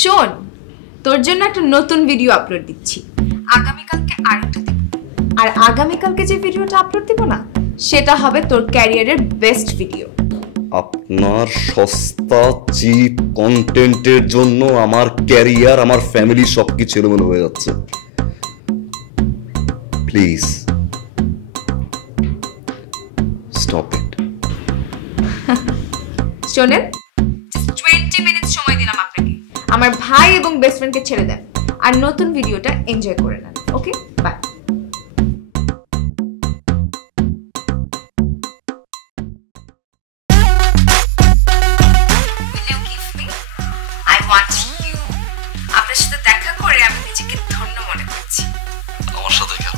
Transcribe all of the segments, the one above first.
শোন, তোর জন্য একটা নতুন ভিডিও আপলোড দিচ্ছি। আগামীকালকে আরেকটা দেব, আর আগামীকালকে যে ভিডিওটা আপলোড দিব না, সেটা হবে তোর ক্যারিয়ারের বেস্ট ভিডিও। আপনার সস্তা চিপ কন্টেন্টের জন্য আমার ক্যারিয়ার, আমার ফ্যামিলি সবকিছু এলোমেলো হয়ে যাচ্ছে। Please stop it. শোনেন, 20 মিনিট সময় দিলাম আপনাকে। আমার ভাই এবং বেস্ট ফ্রেন্ডকে ছেড়ে দেন আর নতুন ভিডিওটা এনজয় করে নেন। ওকে, বাই। আপনার সাথে দেখা করে আমি নিজেকে ধন্য মনে করছি। আমার সাথে কেন?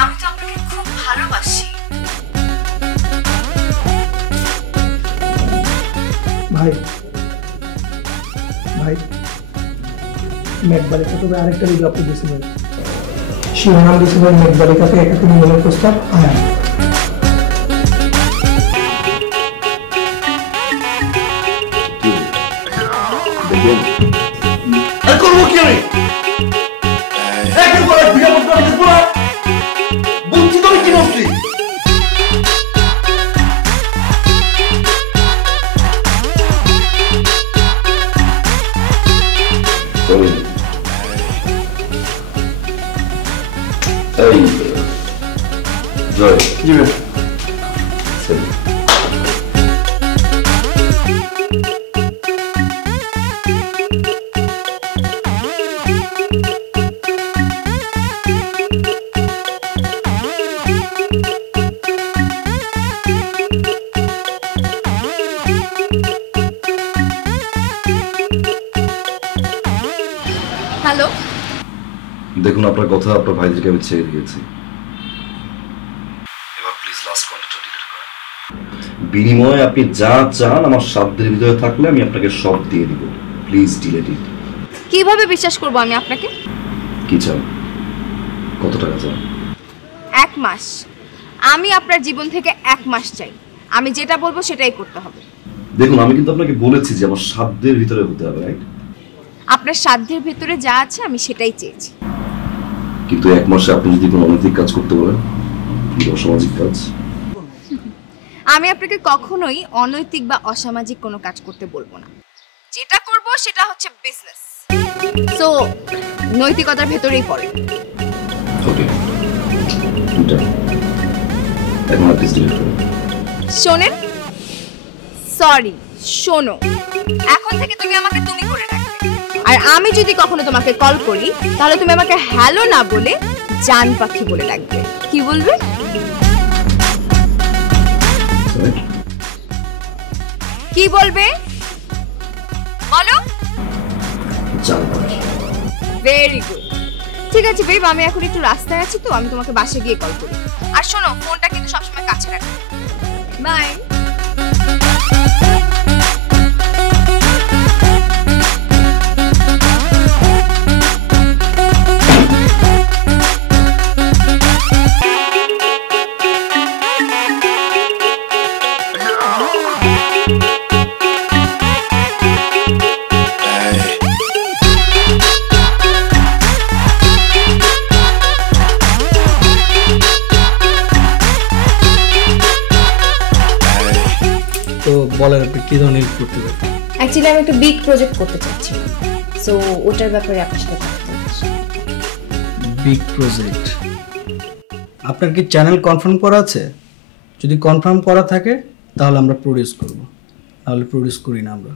আমি তো আপনাকে খুব ভালোবাসি। ভাই ভাই মেঘবালিকা তবে আরেকটা ভিডিও আপলোড দিয়েছি ভাই। শিরোনাম দিয়েছি ভাই, মেঘবালিকাকে একাকি নিয়োগের প্রস্তাব আনা। করবো কি আমি? বলছি তো কি বলছি? এই জয় জি ভাই। হ্যালো, দেখুন, আপনার কথা আপনার ভাইদেরকে আমি ছেড়ে দিয়েছি। এবার প্লিজ লাস্ট কন্ট্যাক্টটা ডিলিট করেন। বিনিময়ে আপনি যা চান আমার সাধ্যের ভিতরে থাকলে আমি আপনাকে সব দিয়ে দিব। প্লিজ ডিলিট ইট। কিভাবে বিশ্বাস করব আমি আপনাকে? কি চান? কত টাকা চান? 1 মাস। আমি আপনার জীবন থেকে 1 মাস চাই। আমি যেটা বলবো সেটাই করতে হবে। দেখুন, আমি কিন্তু আপনাকে বলেছি যে আমার সাধ্যের ভিতরে হতে হবে, রাইট? আপনার সাধ্যের ভিতরে যা আছে আমি সেটাই চেয়েছি। কিন্তু 1 মাসে আপনি যদি কোনো অনৈতিক কাজ করতে বলেন, অসামাজিক কাজ, আমি আপনাকে কখনোই অনৈতিক বা অসামাজিক কোনো কাজ করতে বলবো না। যেটা করব সেটা হচ্ছে বিজনেস। সো নৈতিকতার ভেতরেই পড়ে। ওকে, এখন আপনি ডিলিট করুন। শোনেন, সরি, শোনো, এখন থেকে তুমি আমাকে তুমি করে রাখবে। আর আমি যদি কখনো তোমাকে কল করি তাহলে তুমি আমাকে হ্যালো না বলে জান পাখি বলে ডাকবে। কি বলবে? কি বলবে বলো। জান পাখি। Very good. ঠিক আছে বেব, আমি এখন একটু রাস্তায় আছি, তো আমি তোমাকে বাসে গিয়ে কল করি। আর শোনো, ফোনটা কিন্তু সবসময় কাছে রাখবে। বাই। তো বলেন আপনি কি ধরনের হেল্প করতে পারেন? অ্যাকচুয়ালি আমি একটা বিগ প্রজেক্ট করতে চাচ্ছি, সো ওটার ব্যাপারে আপনার সাথে কথা বলতে চাই। Big project? আপনার কি চ্যানেল কনফার্ম করা আছে? যদি কনফার্ম করা থাকে তাহলে আমরা প্রডিউস করব, নাহলে প্রডিউস করি না আমরা।